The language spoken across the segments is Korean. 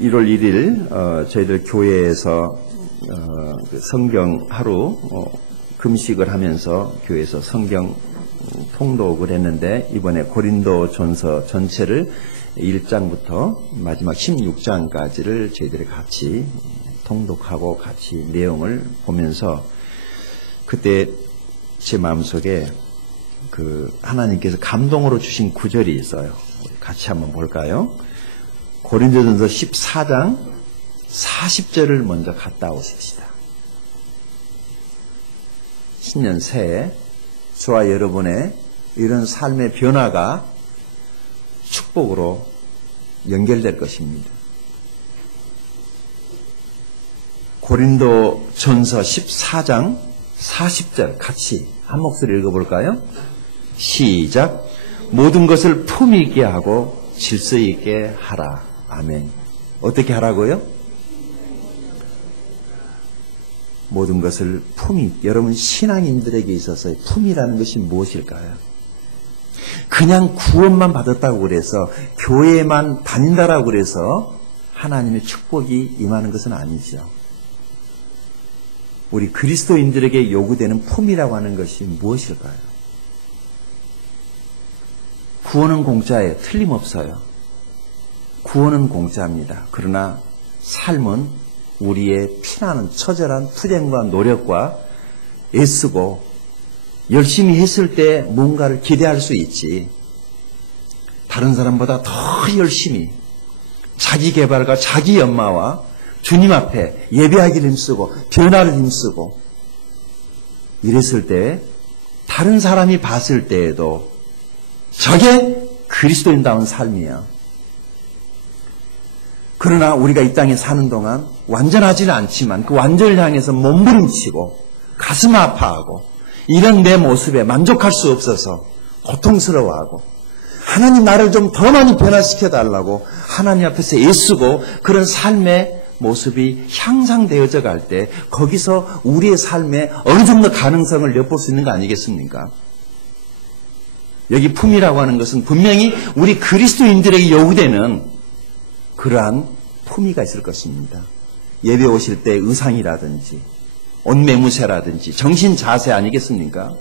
1월 1일 저희들 교회에서 그 성경 하루 금식을 하면서 교회에서 성경 통독을 했는데, 이번에 고린도전서 전체를 1장부터 마지막 16장까지를 저희들이 같이 통독하고 같이 내용을 보면서, 그때 제 마음속에 그 하나님께서 감동으로 주신 구절이 있어요. 같이 한번 볼까요? 고린도전서 14장 40절을 먼저 갔다 오십시다. 신년 새해 저와 여러분의 이런 삶의 변화가 축복으로 연결될 것입니다. 고린도전서 14장 40절 같이 한 목소리 읽어볼까요? 시작. 모든 것을 품위 있게 하고 질서 있게 하라. 아멘. 어떻게 하라고요? 모든 것을 품위. 여러분, 신앙인들에게 있어서 품위라는 것이 무엇일까요? 그냥 구원만 받았다고 그래서, 교회만 다닌다라고 그래서 하나님의 축복이 임하는 것은 아니죠. 우리 그리스도인들에게 요구되는 품위라고 하는 것이 무엇일까요? 구원은 공짜예요. 틀림없어요. 구원은 공짜입니다. 그러나 삶은 우리의 피나는 처절한 투쟁과 노력과 애쓰고 열심히 했을 때 뭔가를 기대할 수 있지, 다른 사람보다 더 열심히 자기 개발과 자기 연마와 주님 앞에 예배하기를 힘쓰고 변화를 힘쓰고 이랬을 때 다른 사람이 봤을 때에도 저게 그리스도인다운 삶이야. 그러나 우리가 이 땅에 사는 동안 완전하지는 않지만 그 완전을 향해서 몸부림치고 가슴 아파하고 이런 내 모습에 만족할 수 없어서 고통스러워하고, 하나님 나를 좀 더 많이 변화시켜달라고 하나님 앞에서 애쓰고 그런 삶의 모습이 향상되어져 갈 때, 거기서 우리의 삶에 어느 정도 가능성을 엿볼 수 있는 거 아니겠습니까? 여기 품이라고 하는 것은 분명히 우리 그리스도인들에게 요구되는 그러한 품위가 있을 것입니다. 예배 오실 때 의상이라든지 옷매무새라든지 정신 자세 아니겠습니까?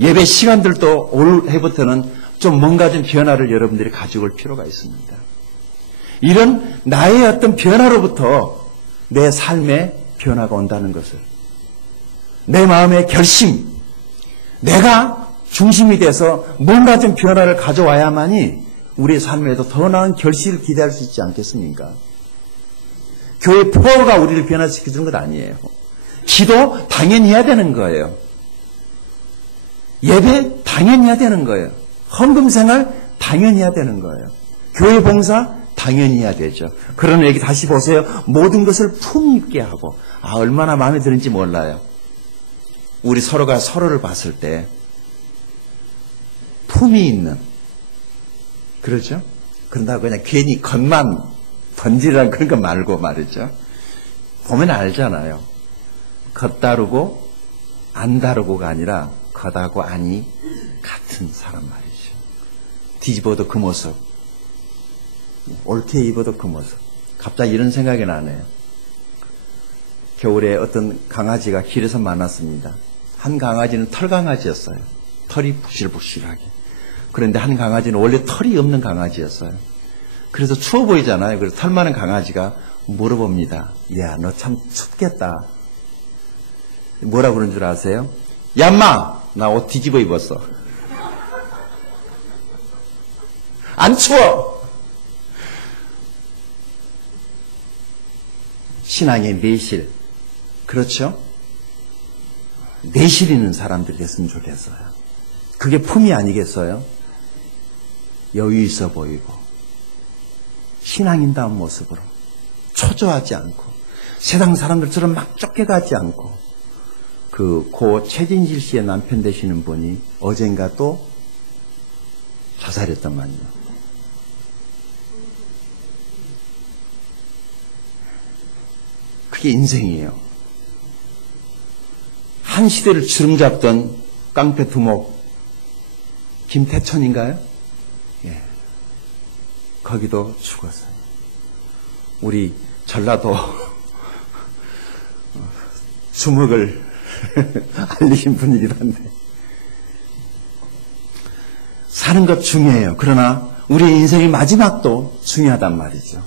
예배 시간들도 올해부터는 좀 뭔가 좀 변화를 여러분들이 가지고 올 필요가 있습니다. 이런 나의 어떤 변화로부터 내 삶의 변화가 온다는 것을, 내 마음의 결심, 내가 중심이 돼서 뭔가 좀 변화를 가져와야만이 우리의 삶에도 더 나은 결실을 기대할 수 있지 않겠습니까? 교회 포가 우리를 변화시켜주는 것 아니에요. 기도 당연히 해야 되는 거예요. 예배 당연히 해야 되는 거예요. 헌금 생활 당연히 해야 되는 거예요. 교회 봉사 당연히 해야 되죠. 그러나 여기 다시 보세요. 모든 것을 품위 있게 하고, 얼마나 마음에 드는지 몰라요. 우리 서로가 서로를 봤을 때 품위 있는, 그러죠? 그런다고 그냥 괜히 겉만 던지라는 그런 거 말고 말이죠. 보면 알잖아요. 겉다르고 안 다르고가 아니라 겉하고 안이 같은 사람 말이죠. 뒤집어도 그 모습, 옳게 입어도 그 모습. 갑자기 이런 생각이 나네요. 겨울에 어떤 강아지가 길에서 만났습니다. 한 강아지는 털강아지였어요. 털이 부실부실하게. 그런데 한 강아지는 원래 털이 없는 강아지였어요. 그래서 추워 보이잖아요. 그래서 털 많은 강아지가 물어봅니다. 야, 너 참 춥겠다. 뭐라 그러는 줄 아세요? 야, 인마! 나 옷 뒤집어 입었어. 안 추워! 신앙의 내실. 그렇죠? 내실 있는 사람들이 됐으면 좋겠어요. 그게 품이 아니겠어요? 여유 있어 보이고 신앙인다운 모습으로 초조하지 않고 세상 사람들처럼 막 쫓겨가지 않고, 고 최진실 씨의 남편 되시는 분이 어젠가 또 자살했더만요. 그게 인생이에요. 한 시대를 주름잡던 깡패 두목 김태천인가요? 예. 거기도 죽었어요. 우리 전라도 주먹을 알리신 분이기도 한데, 사는 것 중요해요. 그러나 우리의 인생의 마지막도 중요하단 말이죠.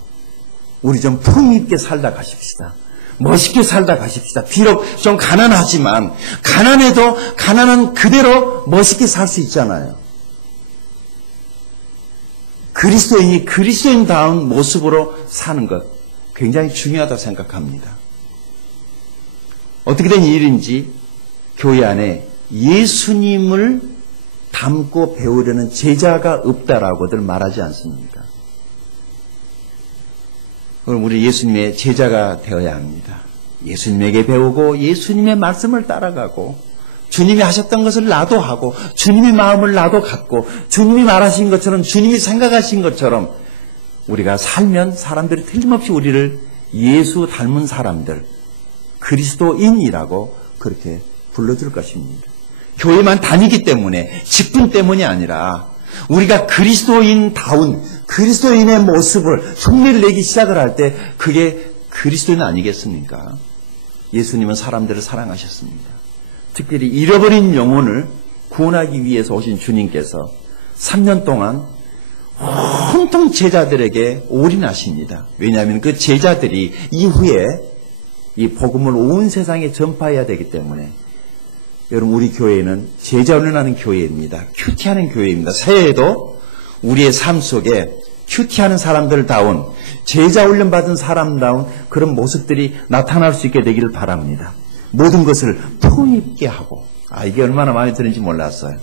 우리 좀 품위 있게 살다 가십시다. 멋있게 살다 가십시다. 비록 좀 가난하지만 가난해도 가난한 그대로 멋있게 살 수 있잖아요. 그리스도인이 그리스도인다운 모습으로 사는 것 굉장히 중요하다고 생각합니다. 어떻게 된 일인지 교회 안에 예수님을 닮고 배우려는 제자가 없다라고들 말하지 않습니까? 그럼 우리 예수님의 제자가 되어야 합니다. 예수님에게 배우고 예수님의 말씀을 따라가고 주님이 하셨던 것을 나도 하고 주님의 마음을 나도 갖고 주님이 말하신 것처럼 주님이 생각하신 것처럼 우리가 살면 사람들이 틀림없이 우리를 예수 닮은 사람들, 그리스도인이라고 그렇게 불러줄 것입니다. 교회만 다니기 때문에, 직분 때문이 아니라 우리가 그리스도인다운 그리스도인의 모습을 흉내를 내기 시작을 할 때 그게 그리스도인 아니겠습니까? 예수님은 사람들을 사랑하셨습니다. 특별히 잃어버린 영혼을 구원하기 위해서 오신 주님께서 3년 동안 온통 제자들에게 올인하십니다. 왜냐하면 그 제자들이 이후에 이 복음을 온 세상에 전파해야 되기 때문에. 여러분, 우리 교회는 제자 훈련하는 교회입니다. 큐티하는 교회입니다. 새해에도 우리의 삶 속에 큐티하는 사람들다운, 제자 훈련 받은 사람다운 그런 모습들이 나타날 수 있게 되기를 바랍니다. 모든 것을 품위 있게 하고, 이게 얼마나 마음에 드는지 몰랐어요.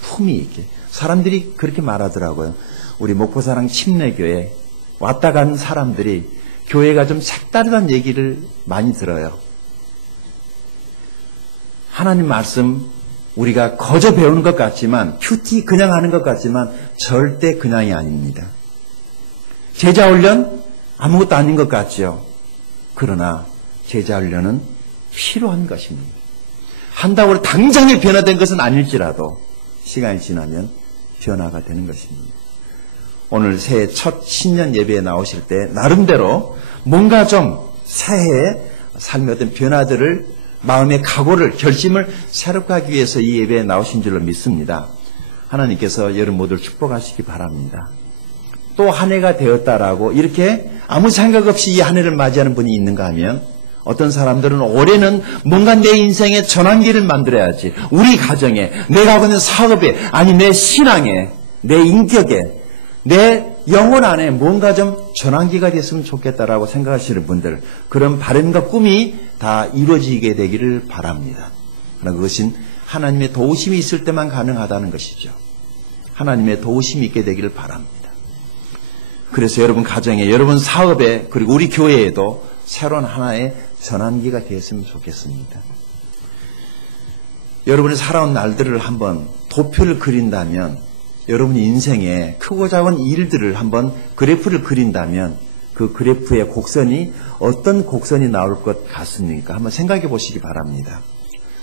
품위 있게. 사람들이 그렇게 말하더라고요. 우리 목포사랑 침례교회 왔다 간 사람들이 교회가 좀 색다르다는 얘기를 많이 들어요. 하나님 말씀 우리가 거저 배우는 것 같지만, 큐티 그냥 하는 것 같지만 절대 그냥이 아닙니다. 제자 훈련 아무것도 아닌 것 같죠. 그러나 제자 훈련은 필요한 것입니다. 한다고 해서 당장에 변화된 것은 아닐지라도 시간이 지나면 변화가 되는 것입니다. 오늘 새해 첫 신년 예배에 나오실 때 나름대로 뭔가 좀 새해에 삶의 어떤 변화들을, 마음의 각오를, 결심을 새롭게 하기 위해서 이 예배에 나오신 줄로 믿습니다. 하나님께서 여러분 모두를 축복하시기 바랍니다. 또 한 해가 되었다라고 이렇게 아무 생각 없이 이 한 해를 맞이하는 분이 있는가 하면, 어떤 사람들은 올해는 뭔가 내 인생의 전환기를 만들어야지, 우리 가정에, 내가 하고 있는 사업에, 아니 내 신앙에, 내 인격에, 내 영혼 안에 뭔가 좀 전환기가 됐으면 좋겠다라고 생각하시는 분들, 그런 바람과 꿈이 다 이루어지게 되기를 바랍니다. 그러나 그것은 하나님의 도우심이 있을 때만 가능하다는 것이죠. 하나님의 도우심이 있게 되기를 바랍니다. 그래서 여러분 가정에, 여러분 사업에, 그리고 우리 교회에도 새로운 하나의 전환기가 되었으면 좋겠습니다. 여러분이 살아온 날들을 한번 도표를 그린다면, 여러분 인생에 크고 작은 일들을 한번 그래프를 그린다면 그 그래프의 곡선이 어떤 곡선이 나올 것 같습니까? 한번 생각해 보시기 바랍니다.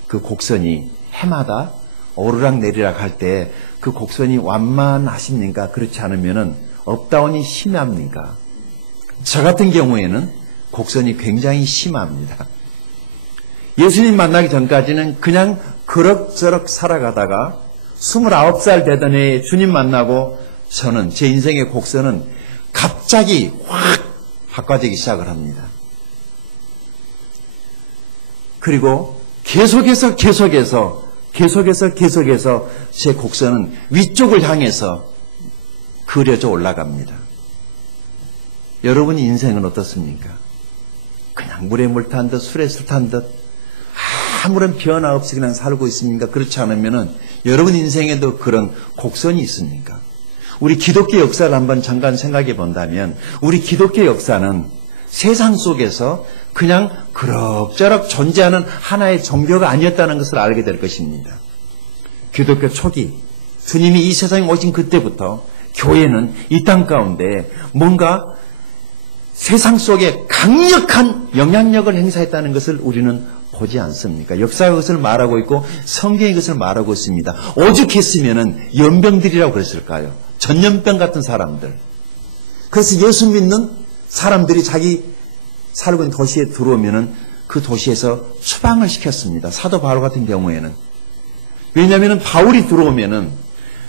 그 곡선이 해마다 오르락 내리락 할 때 그 곡선이 완만하십니까? 그렇지 않으면은 업다운이 심합니까? 저 같은 경우에는 곡선이 굉장히 심합니다. 예수님 만나기 전까지는 그냥 그럭저럭 살아가다가 29살 되던 해에 주님 만나고 저는, 제 인생의 곡선은 갑자기 확 바꿔지기 시작을 합니다. 그리고 계속해서 제 곡선은 위쪽을 향해서 그려져 올라갑니다. 여러분의 인생은 어떻습니까? 그냥 물에 물 탄 듯, 술에 술 탄 듯 아무런 변화 없이 그냥 살고 있습니까? 그렇지 않으면은 여러분 인생에도 그런 곡선이 있습니까? 우리 기독교 역사를 한번 잠깐 생각해 본다면, 우리 기독교 역사는 세상 속에서 그냥 그럭저럭 존재하는 하나의 종교가 아니었다는 것을 알게 될 것입니다. 기독교 초기, 주님이 이 세상에 오신 그때부터 교회는 이 땅 가운데 뭔가 세상 속에 강력한 영향력을 행사했다는 것을 우리는 보지 않습니까? 역사가 그것을 말하고 있고 성경이 그것을 말하고 있습니다. 오죽했으면은 연병들이라고 그랬을까요? 전염병 같은 사람들. 그래서 예수 믿는 사람들이 자기 살고 있는 도시에 들어오면은 그 도시에서 추방을 시켰습니다. 사도 바울 같은 경우에는. 왜냐하면 바울이 들어오면은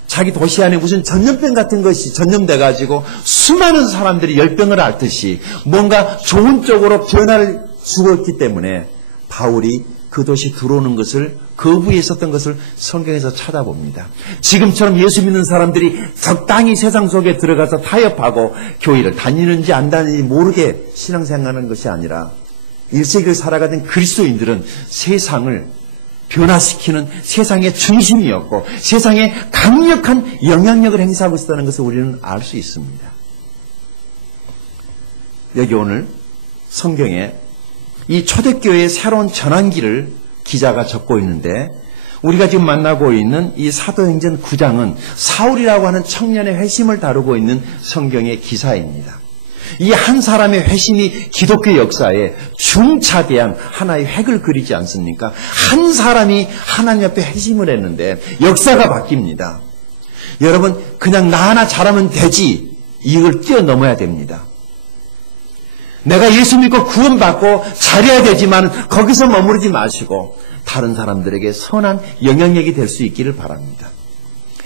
자기 도시 안에 무슨 전염병 같은 것이 전염돼가지고 수많은 사람들이 열병을 앓듯이 뭔가 좋은 쪽으로 변화를 주고 있기 때문에 바울이 그 도시 들어오는 것을 거부에 있었던 것을 성경에서 찾아봅니다. 지금처럼 예수 믿는 사람들이 적당히 세상 속에 들어가서 타협하고 교회를 다니는지 안 다니는지 모르게 신앙생활하는 것이 아니라 1세기를 살아가던 그리스도인들은 세상을 변화시키는 세상의 중심이었고 세상에 강력한 영향력을 행사하고 있다는 것을 우리는 알 수 있습니다. 여기 오늘 성경에 이 초대교회의 새로운 전환기를 기자가 적고 있는데 우리가 지금 만나고 있는 이 사도행전 9장은 사울이라고 하는 청년의 회심을 다루고 있는 성경의 기사입니다. 이 한 사람의 회심이 기독교 역사에 중차대한 하나의 획을 그리지 않습니까? 한 사람이 하나님 앞에 회심을 했는데 역사가 바뀝니다. 여러분 그냥 나 하나 잘하면 되지 이걸 뛰어넘어야 됩니다. 내가 예수 믿고 구원받고 잘해야 되지만 거기서 머무르지 마시고 다른 사람들에게 선한 영향력이 될 수 있기를 바랍니다.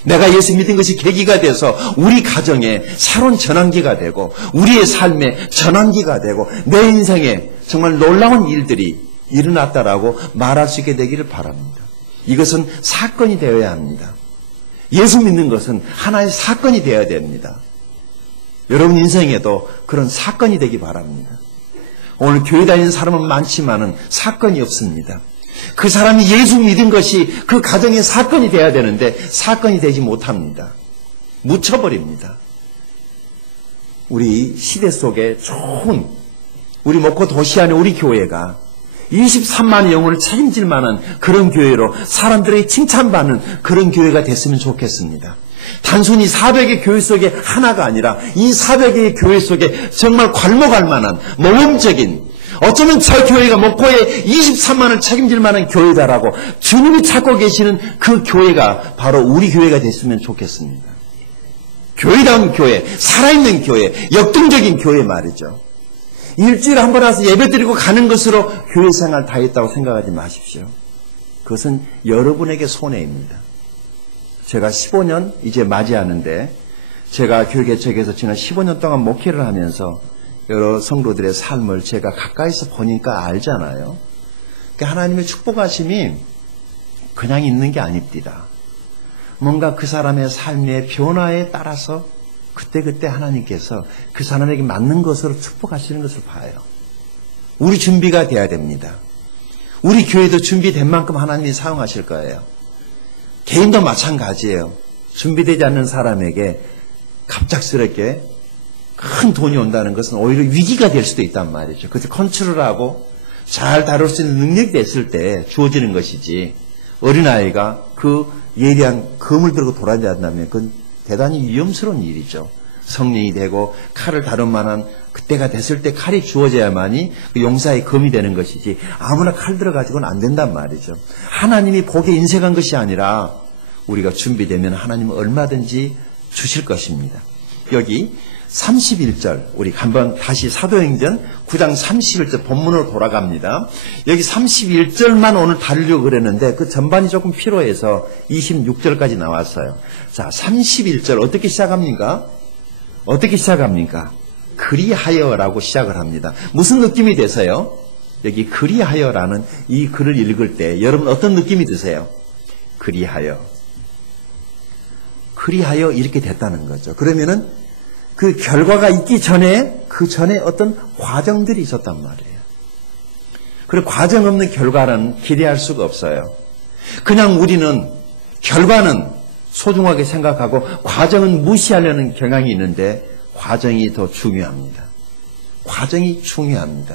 내가 예수 믿은 것이 계기가 돼서 우리 가정에 새로운 전환기가 되고 우리의 삶에 전환기가 되고 내 인생에 정말 놀라운 일들이 일어났다라고 말할 수 있게 되기를 바랍니다. 이것은 사건이 되어야 합니다. 예수 믿는 것은 하나의 사건이 되어야 됩니다. 여러분 인생에도 그런 사건이 되기 바랍니다. 오늘 교회 다니는 사람은 많지만은 사건이 없습니다. 그 사람이 예수 믿은 것이 그 가정의 사건이 돼야 되는데 사건이 되지 못합니다. 묻혀버립니다. 우리 시대 속에 좋은 우리 목포 도시 안에 우리 교회가 23만의 영혼을 책임질 만한 그런 교회로 사람들에게 칭찬받는 그런 교회가 됐으면 좋겠습니다. 단순히 400의 교회 속에 하나가 아니라 이 400의 교회 속에 정말 괄목할 만한 모범적인 어쩌면 저 교회가 목포에 23만을 책임질 만한 교회다라고 주님이 찾고 계시는 그 교회가 바로 우리 교회가 됐으면 좋겠습니다. 교회다운 교회, 살아있는 교회, 역동적인 교회 말이죠. 일주일에 한 번 와서 예배드리고 가는 것으로 교회 생활 다 했다고 생각하지 마십시오. 그것은 여러분에게 손해입니다. 제가 15년 이제 맞이하는데 제가 교회 개척에서 지난 15년 동안 목회를 하면서 여러 성도들의 삶을 제가 가까이서 보니까 알잖아요. 그러니까 하나님의 축복하심이 그냥 있는 게 아닙니다. 뭔가 그 사람의 삶의 변화에 따라서 그때그때 하나님께서 그 사람에게 맞는 것으로 축복하시는 것을 봐요. 우리 준비가 돼야 됩니다. 우리 교회도 준비된 만큼 하나님이 사용하실 거예요. 개인도 마찬가지예요. 준비되지 않는 사람에게 갑작스럽게 큰 돈이 온다는 것은 오히려 위기가 될 수도 있단 말이죠. 그것을 컨트롤하고 잘 다룰 수 있는 능력이 됐을 때 주어지는 것이지 어린아이가 그 예리한 검을 들고 돌아다닌다면 그건 대단히 위험스러운 일이죠. 성령이 되고 칼을 다룰 만한 그때가 됐을 때 칼이 주어져야만이 그 용사의 검이 되는 것이지 아무나 칼 들어가지고는 안 된단 말이죠. 하나님이 복에 인색한 것이 아니라 우리가 준비되면 하나님은 얼마든지 주실 것입니다. 여기 31절 우리 한번 다시 사도행전 9장 31절 본문으로 돌아갑니다. 여기 31절만 오늘 다루려고 그랬는데 그 전반이 조금 필요해서 26절까지 나왔어요. 자, 31절 어떻게 시작합니까? 어떻게 시작합니까? 그리하여라고 시작을 합니다. 무슨 느낌이 되세요? 여기 그리하여라는 이 글을 읽을 때 여러분 어떤 느낌이 드세요? 그리하여 이렇게 됐다는 거죠. 그러면은 그 결과가 있기 전에 그 전에 어떤 과정들이 있었단 말이에요. 그리고 과정 없는 결과는 기대할 수가 없어요. 그냥 우리는 결과는 소중하게 생각하고 과정은 무시하려는 경향이 있는데 과정이 더 중요합니다. 과정이 중요합니다.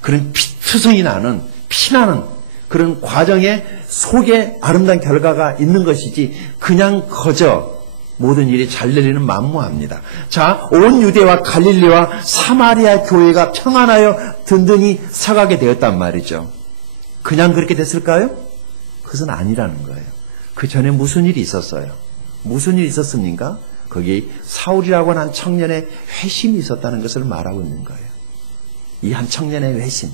그런 투성이 나는 피나는 그런 과정의 속에 아름다운 결과가 있는 것이지 그냥 거저 모든 일이 잘 되리는 만무합니다. 자, 온 유대와 갈릴리와 사마리아 교회가 평안하여 든든히 서가게 되었단 말이죠. 그냥 그렇게 됐을까요? 그것은 아니라는 거예요. 그 전에 무슨 일이 있었어요? 무슨 일이 있었습니까? 거기 사울이라고 하는 청년의 회심이 있었다는 것을 말하고 있는 거예요. 이 한 청년의 회심,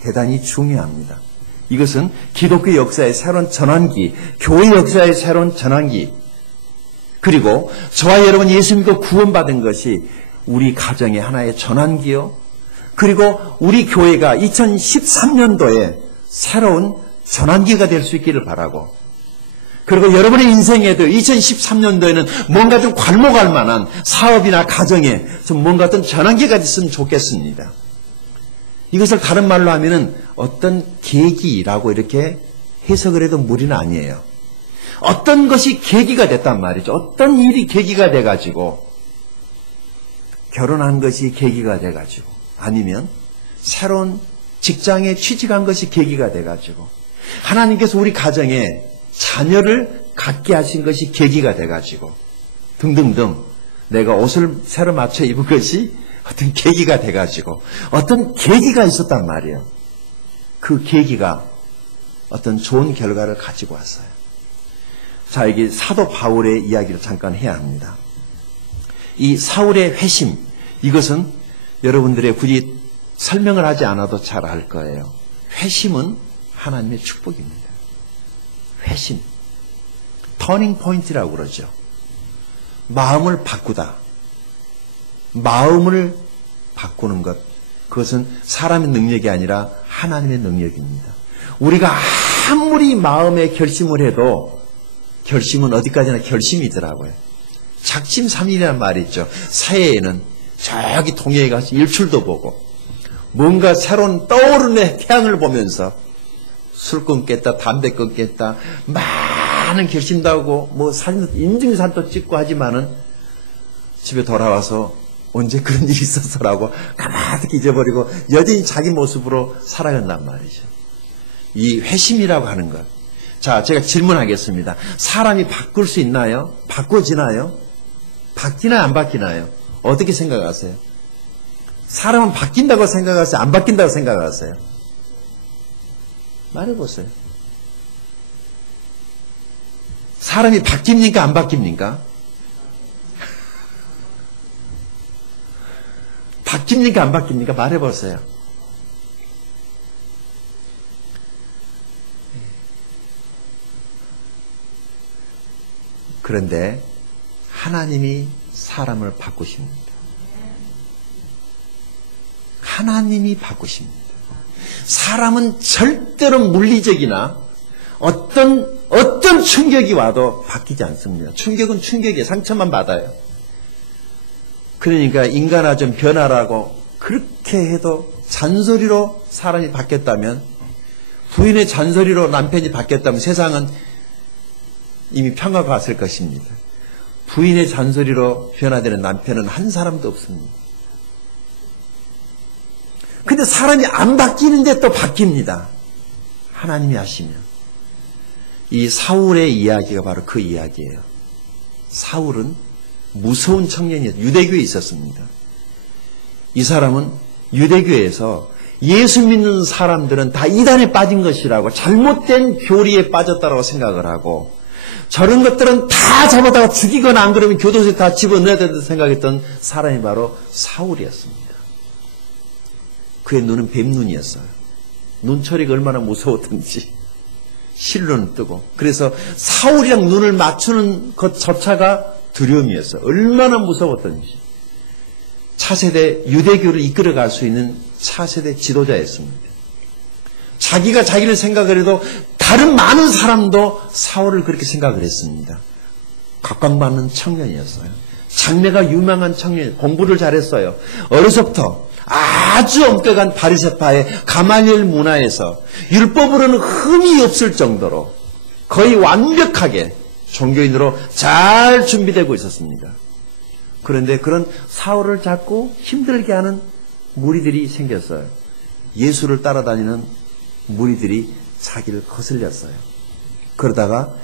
대단히 중요합니다. 이것은 기독교 역사의 새로운 전환기, 교회 역사의 새로운 전환기, 그리고 저와 여러분 예수 믿고 구원받은 것이 우리 가정의 하나의 전환기요, 그리고 우리 교회가 2013년도에 새로운 전환기가 될 수 있기를 바라고, 그리고 여러분의 인생에도 2013년도에는 뭔가 좀 괄목할 만한 사업이나 가정에 좀 뭔가 어떤 전환기가 있으면 좋겠습니다. 이것을 다른 말로 하면은 어떤 계기라고 이렇게 해석을 해도 무리는 아니에요. 어떤 것이 계기가 됐단 말이죠. 어떤 일이 계기가 돼가지고, 결혼한 것이 계기가 돼가지고, 아니면 새로운 직장에 취직한 것이 계기가 돼가지고, 하나님께서 우리 가정에 자녀를 갖게 하신 것이 계기가 돼가지고, 등등등, 내가 옷을 새로 맞춰 입은 것이 어떤 계기가 돼가지고, 어떤 계기가 있었단 말이에요. 그 계기가 어떤 좋은 결과를 가지고 왔어요. 자, 여기 사도 바울의 이야기를 잠깐 해야 합니다. 이 사울의 회심, 이것은 여러분들의 굳이 설명을 하지 않아도 잘 알 거예요. 회심은 하나님의 축복입니다. 회심, 터닝 포인트라고 그러죠. 마음을 바꾸다. 마음을 바꾸는 것, 그것은 사람의 능력이 아니라 하나님의 능력입니다. 우리가 아무리 마음에 결심을 해도 결심은 어디까지나 결심이더라고요. 작심삼일이라는 말이 있죠. 새해에는 저기 동해에 가서 일출도 보고, 뭔가 새로운 떠오르는 태양을 보면서 술 끊겠다, 담배 끊겠다, 많은 결심도 하고, 뭐 사진, 인증사진도 찍고 하지만은 집에 돌아와서 언제 그런 일이 있었어라고 가만히 잊어버리고 여전히 자기 모습으로 살아간단 말이죠. 이 회심이라고 하는 것. 자, 제가 질문하겠습니다. 사람이 바꿀 수 있나요? 바꿔지나요? 바뀌나요? 안 바뀌나요? 어떻게 생각하세요? 사람은 바뀐다고 생각하세요? 안 바뀐다고 생각하세요? 말해보세요. 사람이 바뀝니까? 안 바뀝니까? 바뀝니까? 안 바뀝니까? 말해보세요. 그런데 하나님이 사람을 바꾸십니다. 하나님이 바꾸십니다. 사람은 절대로 물리적이나 어떤 충격이 와도 바뀌지 않습니다. 충격은 충격이에요. 상처만 받아요. 그러니까 인간아 좀 변하라고 그렇게 해도 잔소리로 사람이 바뀌었다면, 부인의 잔소리로 남편이 바뀌었다면 세상은 이미 평화가 왔을 것입니다. 부인의 잔소리로 변화되는 남편은 한 사람도 없습니다. 근데 사람이 안 바뀌는데 또 바뀝니다. 하나님이 하시면. 이 사울의 이야기가 바로 그 이야기예요. 사울은 무서운 청년이었어요. 유대교에 있었습니다. 이 사람은 유대교에서 예수 믿는 사람들은 다 이단에 빠진 것이라고, 잘못된 교리에 빠졌다고 생각을 하고, 저런 것들은 다 잡아다가 죽이거나 안 그러면 교도소에 다 집어넣어야 된다고 생각했던 사람이 바로 사울이었습니다. 그의 눈은 뱀눈이었어요. 눈초리가 얼마나 무서웠던지 실로는 뜨고, 그래서 사울이랑 눈을 맞추는 것조차가 두려움이었어요. 얼마나 무서웠던지. 차세대 유대교를 이끌어갈 수 있는 차세대 지도자였습니다. 자기가 자기를 생각을 해도 다른 많은 사람도 사울을 그렇게 생각을 했습니다. 각광받는 청년이었어요. 장래가 유망한 청년, 공부를 잘했어요. 어려서부터 아주 엄격한 바리새파의 가말리엘 문화에서 율법으로는 흠이 없을 정도로 거의 완벽하게 종교인으로 잘 준비되고 있었습니다. 그런데 그런 사울을 자꾸 힘들게 하는 무리들이 생겼어요. 예수를 따라다니는 무리들이 자기를 거슬렸어요. 그러다가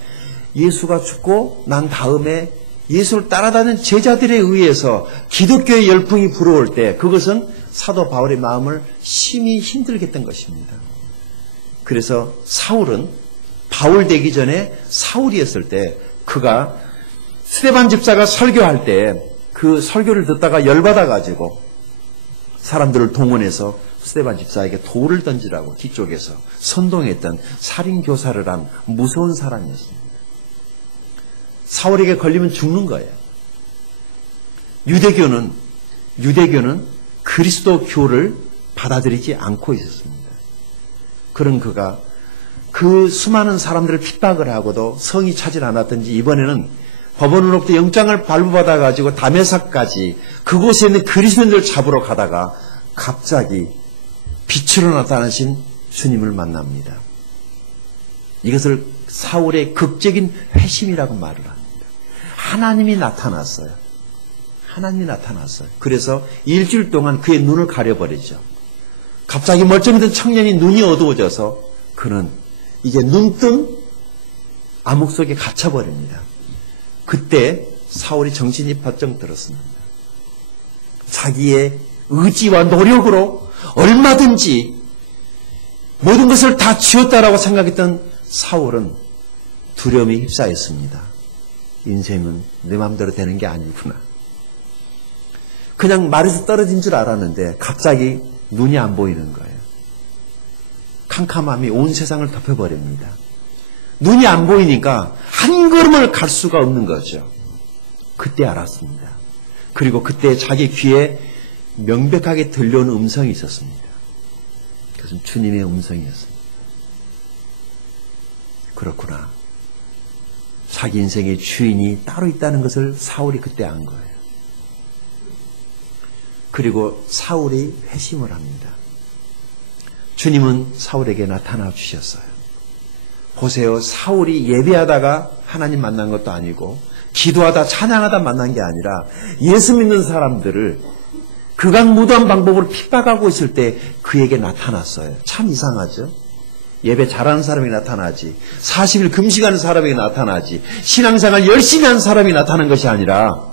예수가 죽고 난 다음에 예수를 따라다니는 제자들에 의해서 기독교의 열풍이 불어올 때, 그것은 사도 바울의 마음을 심히 힘들게 했던 것입니다. 그래서 사울은 바울 되기 전에 사울이었을 때 그가 스데반 집사가 설교할 때 그 설교를 듣다가 열받아가지고 사람들을 동원해서 스데반 집사에게 돌을 던지라고 뒤쪽에서 선동했던 살인교사를 한 무서운 사람이었습니다. 사울에게 걸리면 죽는 거예요. 유대교는 그리스도교를 받아들이지 않고 있었습니다. 그런 그가 그 수많은 사람들을 핍박을 하고도 성이 차질 않았던지 이번에는 법원으로부터 영장을 발부받아가지고 다메섹까지 그곳에 있는 그리스도인들을 잡으러 가다가 갑자기 빛으로 나타나신 주님을 만납니다. 이것을 사울의 극적인 회심이라고 말을 합니다. 하나님이 나타났어요. 하나님이 나타났어요. 그래서 일주일 동안 그의 눈을 가려버리죠. 갑자기 멀쩡했던 청년이 눈이 어두워져서 그는 이제 눈뜬 암흑 속에 갇혀버립니다. 그때 사울이 정신이 번쩍 들었습니다. 자기의 의지와 노력으로 얼마든지 모든 것을 다 지었다라고 생각했던 사울은 두려움에 휩싸였습니다. 인생은 내 마음대로 되는 게 아니구나. 그냥 말에서 떨어진 줄 알았는데 갑자기 눈이 안 보이는 거예요. 캄캄함이 온 세상을 덮여버립니다. 눈이 안 보이니까 한 걸음을 갈 수가 없는 거죠. 그때 알았습니다. 그리고 그때 자기 귀에 명백하게 들려오는 음성이 있었습니다. 그것은 주님의 음성이었습니다. 그렇구나. 자기 인생의 주인이 따로 있다는 것을 사울이 그때 안 거예요. 그리고 사울이 회심을 합니다. 주님은 사울에게 나타나 주셨어요. 보세요. 사울이 예배하다가 하나님 만난 것도 아니고 기도하다 찬양하다 만난 게 아니라 예수 믿는 사람들을 극악무도한 방법으로 핍박하고 있을 때 그에게 나타났어요. 참 이상하죠? 예배 잘하는 사람이 나타나지 40일 금식하는 사람에게 나타나지 신앙생활 열심히 하는 사람이 나타난 것이 아니라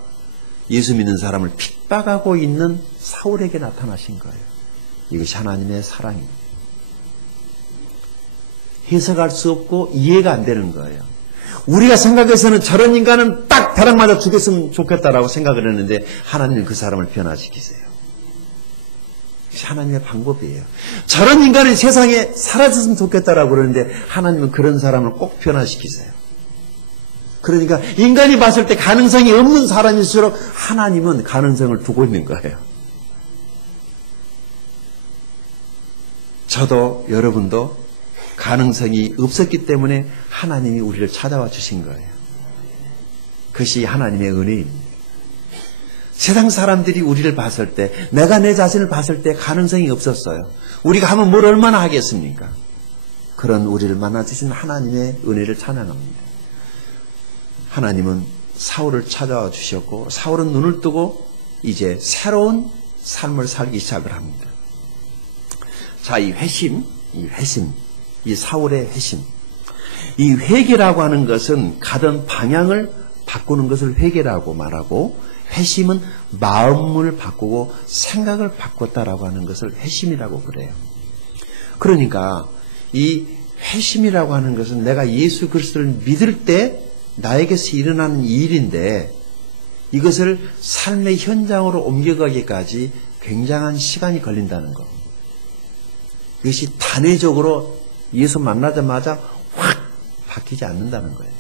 예수 믿는 사람을 핍박하고 있는 사울에게 나타나신 거예요. 이것이 하나님의 사랑입니다. 해석할 수 없고 이해가 안 되는 거예요. 우리가 생각해서는 저런 인간은 딱 벼락 맞아 죽였으면 좋겠다라고 생각을 했는데 하나님은 그 사람을 변화시키세요. 하나님의 방법이에요. 저런 인간은 세상에 사라졌으면 좋겠다라고 그러는데 하나님은 그런 사람을 꼭 변화시키세요. 그러니까 인간이 봤을 때 가능성이 없는 사람일수록 하나님은 가능성을 두고 있는 거예요. 저도 여러분도 가능성이 없었기 때문에 하나님이 우리를 찾아와 주신 거예요. 그것이 하나님의 은혜입니다. 세상 사람들이 우리를 봤을 때, 내가 내 자신을 봤을 때 가능성이 없었어요. 우리가 하면 뭘 얼마나 하겠습니까? 그런 우리를 만나주신 하나님의 은혜를 찬양합니다. 하나님은 사울을 찾아와 주셨고 사울은 눈을 뜨고 이제 새로운 삶을 살기 시작을 합니다. 자, 이 회심, 이 사울의 회심. 이 회개라고 하는 것은 가던 방향을 바꾸는 것을 회개라고 말하고 회심은 마음을 바꾸고 생각을 바꿨다라고 하는 것을 회심이라고 그래요. 그러니까 이 회심이라고 하는 것은 내가 예수 그리스도를 믿을 때 나에게서 일어나는 일인데 이것을 삶의 현장으로 옮겨가기까지 굉장한 시간이 걸린다는 것. 이것이 단회적으로 예수 만나자마자 확 바뀌지 않는다는 거예요.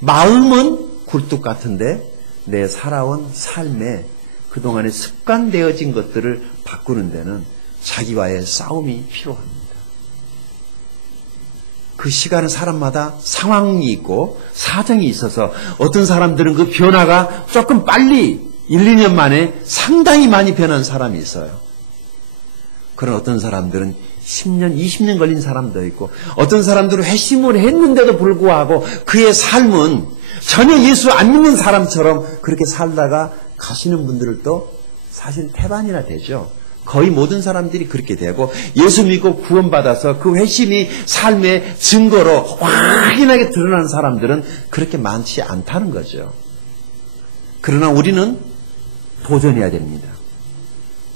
마음은 굴뚝 같은데 내 살아온 삶에 그동안에 습관되어진 것들을 바꾸는 데는 자기와의 싸움이 필요합니다. 그 시간은 사람마다 상황이 있고 사정이 있어서 어떤 사람들은 그 변화가 조금 빨리 1, 2년 만에 상당히 많이 변한 사람이 있어요. 그런 어떤 사람들은 10년, 20년 걸린 사람도 있고 어떤 사람들은 회심을 했는데도 불구하고 그의 삶은 전혀 예수 안 믿는 사람처럼 그렇게 살다가 가시는 분들도 사실 태반이나 되죠. 거의 모든 사람들이 그렇게 되고 예수 믿고 구원받아서 그 회심이 삶의 증거로 확연하게 드러나는 사람들은 그렇게 많지 않다는 거죠. 그러나 우리는 도전해야 됩니다.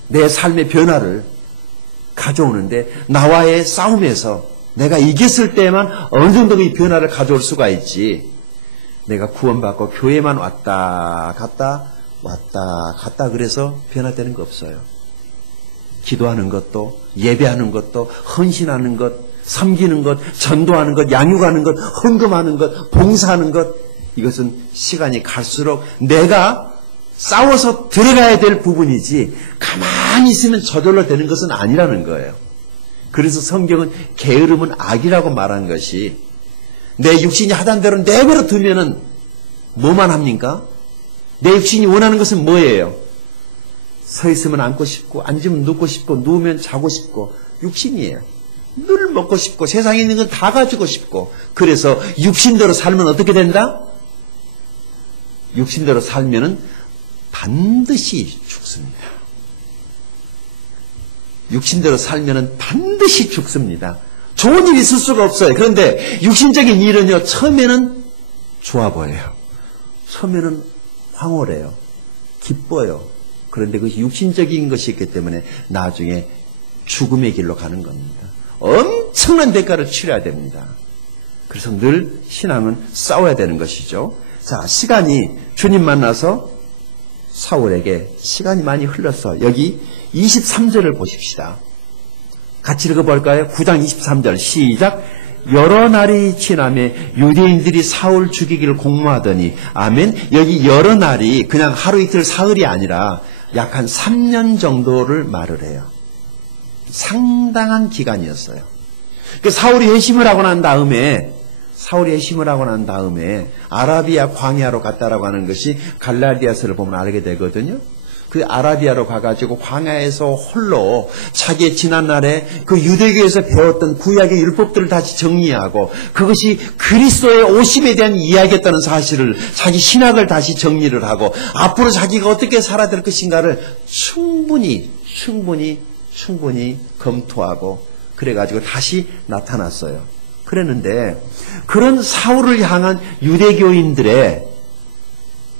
내 삶의 변화를 가져오는데 나와의 싸움에서 내가 이겼을 때만 어느 정도 이 변화를 가져올 수가 있지 내가 구원받고 교회만 왔다 갔다 그래서 변화되는 거 없어요. 기도하는 것도, 예배하는 것도, 헌신하는 것, 섬기는 것, 전도하는 것, 양육하는 것, 헌금하는 것, 봉사하는 것, 이것은 시간이 갈수록 내가 싸워서 들어가야 될 부분이지 가만히 있으면 저절로 되는 것은 아니라는 거예요. 그래서 성경은 게으름은 악이라고 말한 것이, 내 육신이 하던 대로 내버려 두면은 뭐만 합니까? 내 육신이 원하는 것은 뭐예요? 서 있으면 앉고 싶고, 앉으면 눕고 싶고, 누우면 자고 싶고, 육신이에요. 늘 먹고 싶고, 세상에 있는 건 다 가지고 싶고, 그래서 육신대로 살면 어떻게 된다? 육신대로 살면은 반드시 죽습니다. 육신대로 살면은 반드시 죽습니다. 좋은 일이 있을 수가 없어요. 그런데 육신적인 일은요, 처음에는 좋아 보여요. 처음에는 황홀해요. 기뻐요. 그런데 그것이 육신적인 것이 있기 때문에 나중에 죽음의 길로 가는 겁니다. 엄청난 대가를 치러야 됩니다. 그래서 늘 신앙은 싸워야 되는 것이죠. 자, 시간이 주님 만나서 사울에게 시간이 많이 흘렀어. 여기 23절을 보십시다. 같이 읽어볼까요? 9장 23절 시작. 여러 날이 지나매 유대인들이 사울 죽이기를 공모하더니, 아멘. 여기 여러 날이 그냥 하루 이틀 사흘이 아니라 약 한 3년 정도를 말을 해요. 상당한 기간이었어요. 사울이 회심을 하고 난 다음에 아라비아 광야로 갔다라고 하는 것이 갈라디아서를 보면 알게 되거든요. 그 아라비아로 가가지고 광야에서 홀로 자기의 지난날에 그 유대교에서 배웠던 구약의 율법들을 다시 정리하고, 그것이 그리스도의 오심에 대한 이야기였다는 사실을, 자기 신학을 다시 정리를 하고, 앞으로 자기가 어떻게 살아야 될 것인가를 충분히 검토하고 그래가지고 다시 나타났어요. 그랬는데 그런 사울을 향한 유대교인들의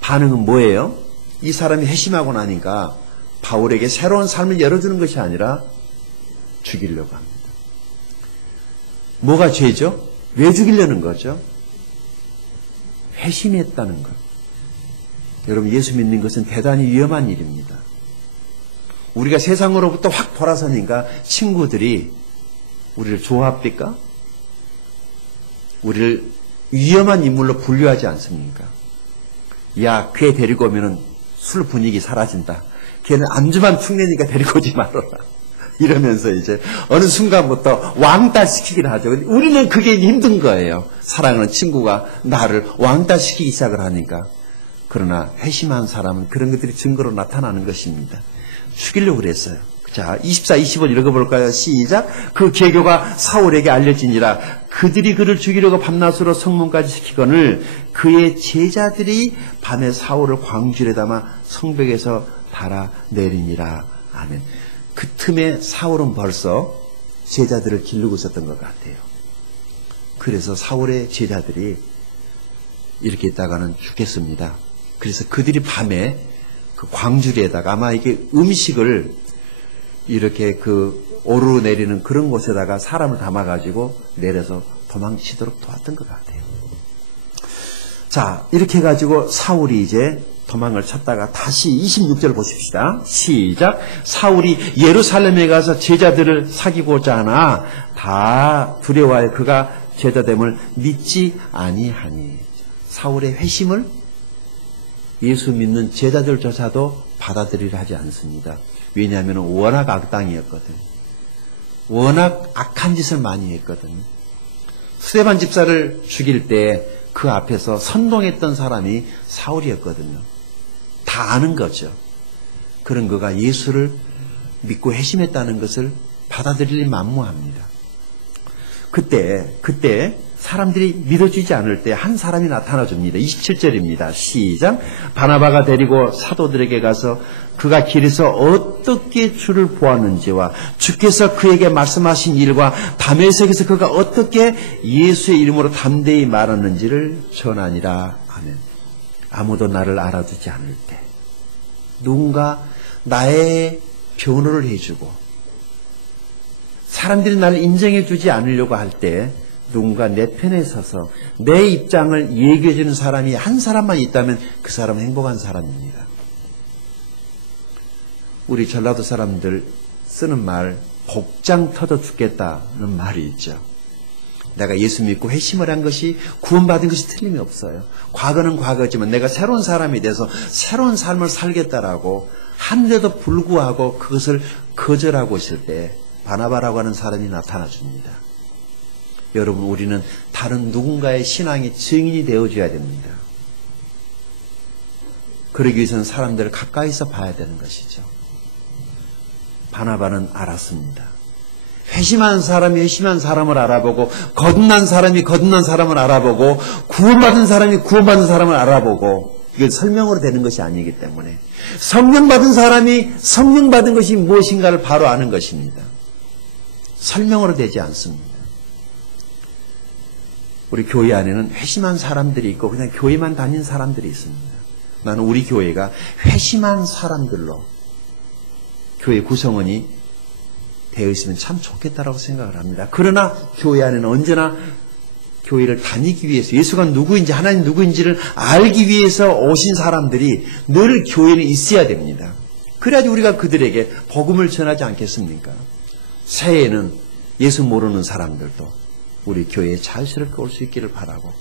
반응은 뭐예요? 이 사람이 회심하고 나니까 바울에게 새로운 삶을 열어주는 것이 아니라 죽이려고 합니다. 뭐가 죄죠? 왜 죽이려는 거죠? 회심했다는 것. 여러분, 예수 믿는 것은 대단히 위험한 일입니다. 우리가 세상으로부터 확 돌아서니까 친구들이 우리를 좋아합니까? 우리를 위험한 인물로 분류하지 않습니까? 야, 걔 데리고 오면은 술 분위기 사라진다. 걔는 안주만 흉내니까 데리고 오지 말아라. 이러면서 이제 어느 순간부터 왕따시키긴 하죠. 근데 우리는 그게 힘든 거예요. 사랑하는 친구가 나를 왕따시키기 시작을 하니까. 그러나 회심한 사람은 그런 것들이 증거로 나타나는 것입니다. 죽이려고 그랬어요. 자, 24, 25절 읽어볼까요? 시작. 그 계교가 사울에게 알려지니라. 그들이 그를 죽이려고 밤낮으로 성문까지 시키거늘 그의 제자들이 밤에 사울을 광주에 담아 성벽에서 달아내리니라. 아멘. 그 틈에 사울은 벌써 제자들을 기르고 있었던 것 같아요. 그래서 사울의 제자들이 이렇게 있다가는 죽겠습니다. 그래서 그들이 밤에 그 광주리에다가 아마 이게 음식을 이렇게 그 오르내리는 그런 곳에다가 사람을 담아가지고 내려서 도망치도록 도왔던 것 같아요. 자, 이렇게 해가지고 사울이 이제 도망을 쳤다가 다시 26절 보십시다. 시작. 사울이 예루살렘에 가서 제자들을 사귀고자 하나 다 두려워하여 그가 제자됨을 믿지 아니하니. 사울의 회심을 예수 믿는 제자들조차도 받아들이려 하지 않습니다. 왜냐하면 워낙 악당이었거든. 워낙 악한 짓을 많이 했거든. 스데반 집사를 죽일 때 그 앞에서 선동했던 사람이 사울이었거든요. 다 아는 거죠. 그런 그가 예수를 믿고 회심했다는 것을 받아들이기 만무합니다. 그때 사람들이 믿어주지 않을 때 한 사람이 나타나줍니다. 27절입니다. 시작. 바나바가 데리고 사도들에게 가서 그가 길에서 어떻게 주를 보았는지와 주께서 그에게 말씀하신 일과 다메섹에서 그가 어떻게 예수의 이름으로 담대히 말하는지를 전하니라. 아멘. 아무도 나를 알아주지 않을 때, 누군가 나의 변호를 해주고 사람들이 나를 인정해주지 않으려고 할 때 누군가 내 편에 서서 내 입장을 얘기해주는 사람이 한 사람만 있다면 그 사람은 행복한 사람입니다. 우리 전라도 사람들 쓰는 말, 복장 터져 죽겠다는 말이 있죠. 내가 예수 믿고 회심을 한 것이 구원받은 것이 틀림이 없어요. 과거는 과거지만 내가 새로운 사람이 돼서 새로운 삶을 살겠다라고 하는데도 불구하고 그것을 거절하고 있을 때 바나바라고 하는 사람이 나타나 줍니다. 여러분, 우리는 다른 누군가의 신앙의 증인이 되어줘야 됩니다. 그러기 위해서는 사람들을 가까이서 봐야 되는 것이죠. 바나바는 알았습니다. 회심한 사람이 회심한 사람을 알아보고, 거듭난 사람이 거듭난 사람을 알아보고, 구원받은 사람이 구원받은 사람을 알아보고, 이게 설명으로 되는 것이 아니기 때문에 성령 받은 사람이 성령 받은 것이 무엇인가를 바로 아는 것입니다. 설명으로 되지 않습니다. 우리 교회 안에는 회심한 사람들이 있고 그냥 교회만 다닌 사람들이 있습니다. 나는 우리 교회가 회심한 사람들로 교회 구성원이 되어 있으면 참 좋겠다라고 생각을 합니다. 그러나 교회 안에는 언제나 교회를 다니기 위해서 예수가 누구인지 하나님 누구인지를 알기 위해서 오신 사람들이 늘 교회는 있어야 됩니다. 그래야지 우리가 그들에게 복음을 전하지 않겠습니까? 새해에는 예수 모르는 사람들도 우리 교회에 자연스럽게 올 수 있기를 바라고,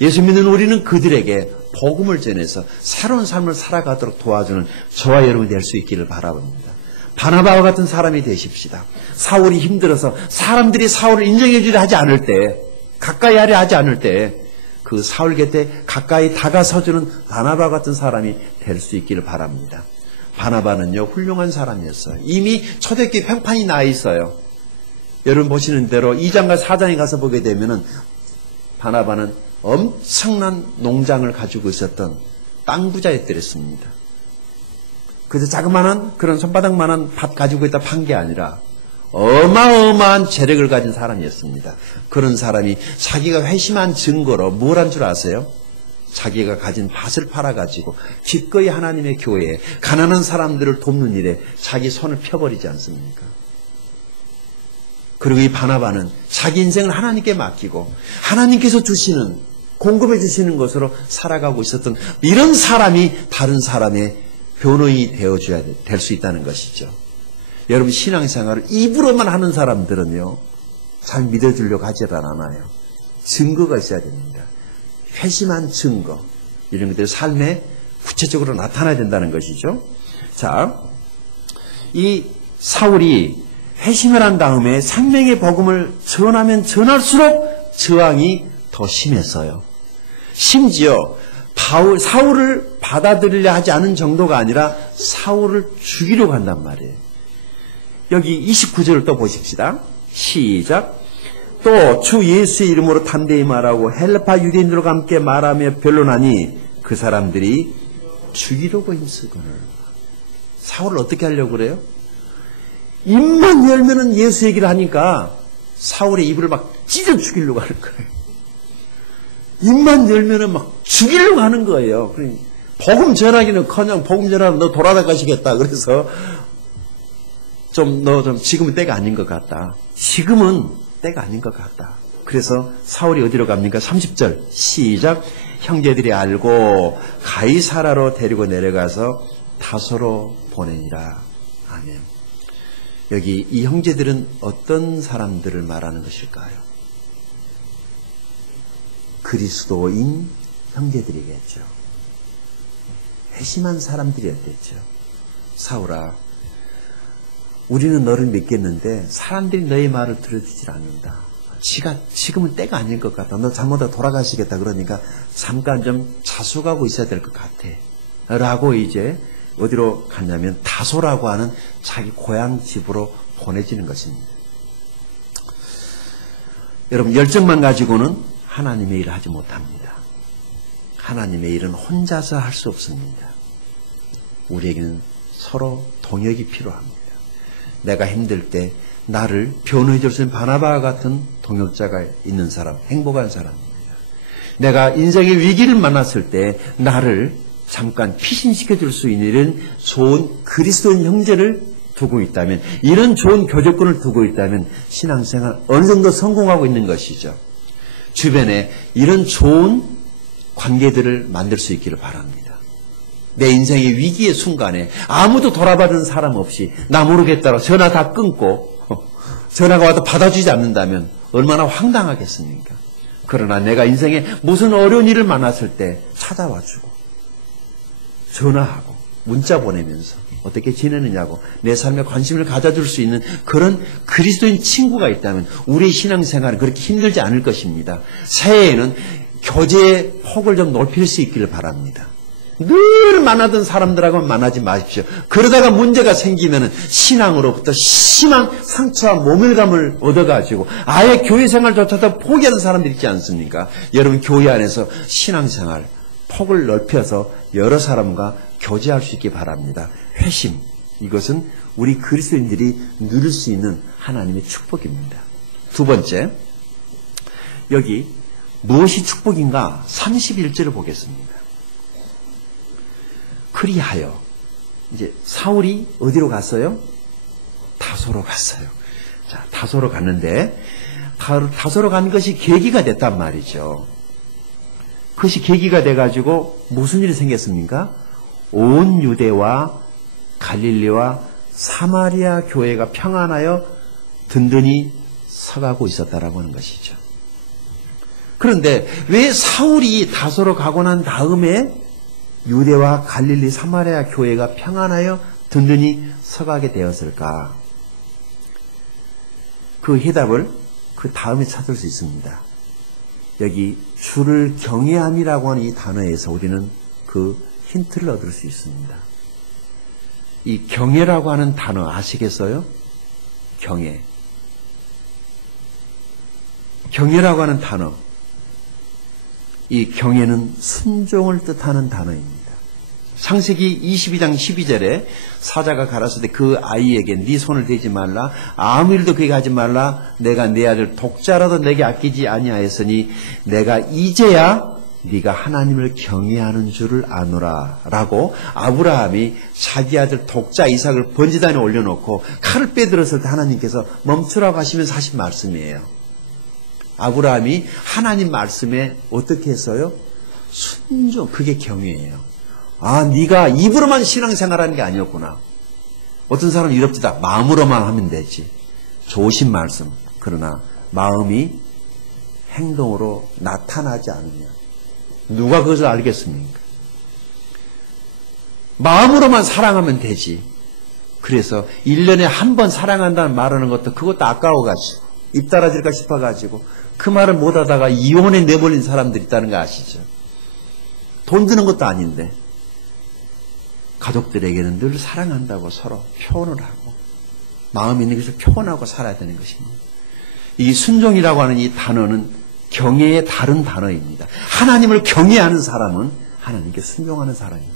예수 믿는 우리는 그들에게 복음을 전해서 새로운 삶을 살아가도록 도와주는 저와 여러분이 될 수 있기를 바라봅니다. 바나바와 같은 사람이 되십시다. 사울이 힘들어서 사람들이 사울을 인정해주려 하지 않을 때, 가까이 하려 하지 않을 때 그 사울 곁에 가까이 다가서주는 바나바 같은 사람이 될 수 있기를 바랍니다. 바나바는요, 훌륭한 사람이었어요. 이미 초대교회 평판이 나 있어요. 여러분 보시는 대로 2장과 4장에 가서 보게 되면은 바나바는 엄청난 농장을 가지고 있었던 땅 부자였더랬습니다. 그래서 자그마한 그런 손바닥만한 밭 가지고 있다 판 게 아니라 어마어마한 재력을 가진 사람이었습니다. 그런 사람이 자기가 회심한 증거로 뭘 한 줄 아세요? 자기가 가진 밭을 팔아가지고 기꺼이 하나님의 교회에 가난한 사람들을 돕는 일에 자기 손을 펴버리지 않습니까? 그리고 이 바나바는 자기 인생을 하나님께 맡기고 하나님께서 주시는, 공급해 주시는 것으로 살아가고 있었던 이런 사람이 다른 사람의 변호인이 되어줘야 될 수 있다는 것이죠. 여러분, 신앙생활을 입으로만 하는 사람들은요, 잘 믿어주려고 하질 않아요. 증거가 있어야 됩니다. 회심한 증거, 이런 것들이 삶에 구체적으로 나타나야 된다는 것이죠. 자, 이 사울이 회심을 한 다음에 생명의 복음을 전하면 전할수록 저항이 더 심했어요. 심지어 사울을 받아들이려 하지 않은 정도가 아니라 사울을 죽이려고 한단 말이에요. 여기 29절을 또 보십시다. 시작. 또 주 예수의 이름으로 담대히 말하고 헬라파 유대인들과 함께 말하며 변론하니 그 사람들이 죽이려고 힘쓰거늘. 사울을 어떻게 하려고 그래요? 입만 열면은 예수 얘기를 하니까 사울의 입을 막 찢어 죽이려고 하는 거예요. 입만 열면은 막 죽이려고 하는 거예요. 복음 전하기는 커녕 복음 전하면 너 돌아다가시겠다. 그래서 너 좀 지금은 때가 아닌 것 같다. 지금은 때가 아닌 것 같다. 그래서 사울이 어디로 갑니까? 30절 시작. 형제들이 알고 가이사라로 데리고 내려가서 다소로 보내니라. 아멘. 여기 이 형제들은 어떤 사람들을 말하는 것일까요? 그리스도인 형제들이겠죠. 회심한 사람들이었겠죠. 사울아, 우리는 너를 믿겠는데 사람들이 너의 말을 들어주질 않는다. 지금은 때가 아닌 것 같다. 너 잘못하다 돌아가시겠다. 그러니까 잠깐 좀 자숙하고 있어야 될 것 같아. 라고 이제 어디로 갔냐면 다소라고 하는 자기 고향 집으로 보내지는 것입니다. 여러분, 열정만 가지고는 하나님의 일을 하지 못합니다. 하나님의 일은 혼자서 할 수 없습니다. 우리에게는 서로 동역이 필요합니다. 내가 힘들 때 나를 변호해 줄 수 있는 바나바와 같은 동역자가 있는 사람, 행복한 사람입니다. 내가 인생의 위기를 만났을 때 나를 잠깐 피신시켜 줄 수 있는 이런 좋은 그리스도인 형제를 두고 있다면, 이런 좋은 교제권을 두고 있다면 신앙생활 어느 정도 성공하고 있는 것이죠. 주변에 이런 좋은 관계들을 만들 수 있기를 바랍니다. 내 인생의 위기의 순간에 아무도 돌아봐주는 사람 없이 나 모르겠다고 전화 다 끊고 전화가 와도 받아주지 않는다면 얼마나 황당하겠습니까? 그러나 내가 인생에 무슨 어려운 일을 만났을 때 찾아와주고 전화하고 문자 보내면서 어떻게 지내느냐고 내 삶에 관심을 가져줄 수 있는 그런 그리스도인 친구가 있다면 우리의 신앙생활은 그렇게 힘들지 않을 것입니다. 새해에는 교제의 폭을 좀 넓힐 수 있기를 바랍니다. 늘 만나던 사람들하고는 만나지 마십시오. 그러다가 문제가 생기면 신앙으로부터 심한 상처와 모멸감을 얻어가지고 아예 교회 생활조차도 포기하는 사람들이 있지 않습니까? 여러분 교회 안에서 신앙생활 폭을 넓혀서 여러 사람과 교제할 수 있기 바랍니다. 회심, 이것은 우리 그리스도인들이 누릴 수 있는 하나님의 축복입니다. 두 번째, 여기 무엇이 축복인가 31절을 보겠습니다. 그리하여 이제 사울이 어디로 갔어요? 다소로 갔어요. 자, 다소로 갔는데 다소로 간 것이 계기가 됐단 말이죠. 그것이 계기가 돼가지고 무슨 일이 생겼습니까? 온 유대와 갈릴리와 사마리아 교회가 평안하여 든든히 서가고 있었다라고 하는 것이죠. 그런데 왜 사울이 다소로 가고 난 다음에 유대와 갈릴리 사마리아 교회가 평안하여 든든히 서가게 되었을까? 그 해답을 그 다음에 찾을 수 있습니다. 여기 주를 경외함이라고 하는 이 단어에서 우리는 그 힌트를 얻을 수 있습니다. 이 경외라고 하는 단어 아시겠어요? 경외. 경외라고 하는 단어. 이 경외는 순종을 뜻하는 단어입니다. 창세기 22장 12절에 사자가 가라사대 그 아이에게 네 손을 대지 말라 아무 일도 그에게 하지 말라 내가 내 아들 독자라도 내게 아끼지 아니하였으니 내가 이제야 네가 하나님을 경외하는 줄을 아노라 라고 아브라함이 자기 아들 독자 이삭을 번제단에 올려놓고 칼을 빼들었을 때 하나님께서 멈추라고 하시면서 하신 말씀이에요. 아브라함이 하나님 말씀에 어떻게 했어요? 순종, 그게 경외예요. 아, 네가 입으로만 신앙생활하는 게 아니었구나. 어떤 사람은 이럽니다. 마음으로만 하면 되지. 좋으신 말씀. 그러나 마음이 행동으로 나타나지 않으면 누가 그것을 알겠습니까? 마음으로만 사랑하면 되지. 그래서 1년에 한 번 사랑한다는 말하는 것도 그것도 아까워가지고 입 달아질까 싶어가지고 그 말을 못하다가 이혼에 내몰린 사람들이 있다는 거 아시죠? 돈 드는 것도 아닌데 가족들에게는 늘 사랑한다고 서로 표현을 하고 마음이 있는 것을 표현하고 살아야 되는 것입니다. 이 순종이라고 하는 이 단어는 경외의 다른 단어입니다. 하나님을 경외하는 사람은 하나님께 순종하는 사람입니다.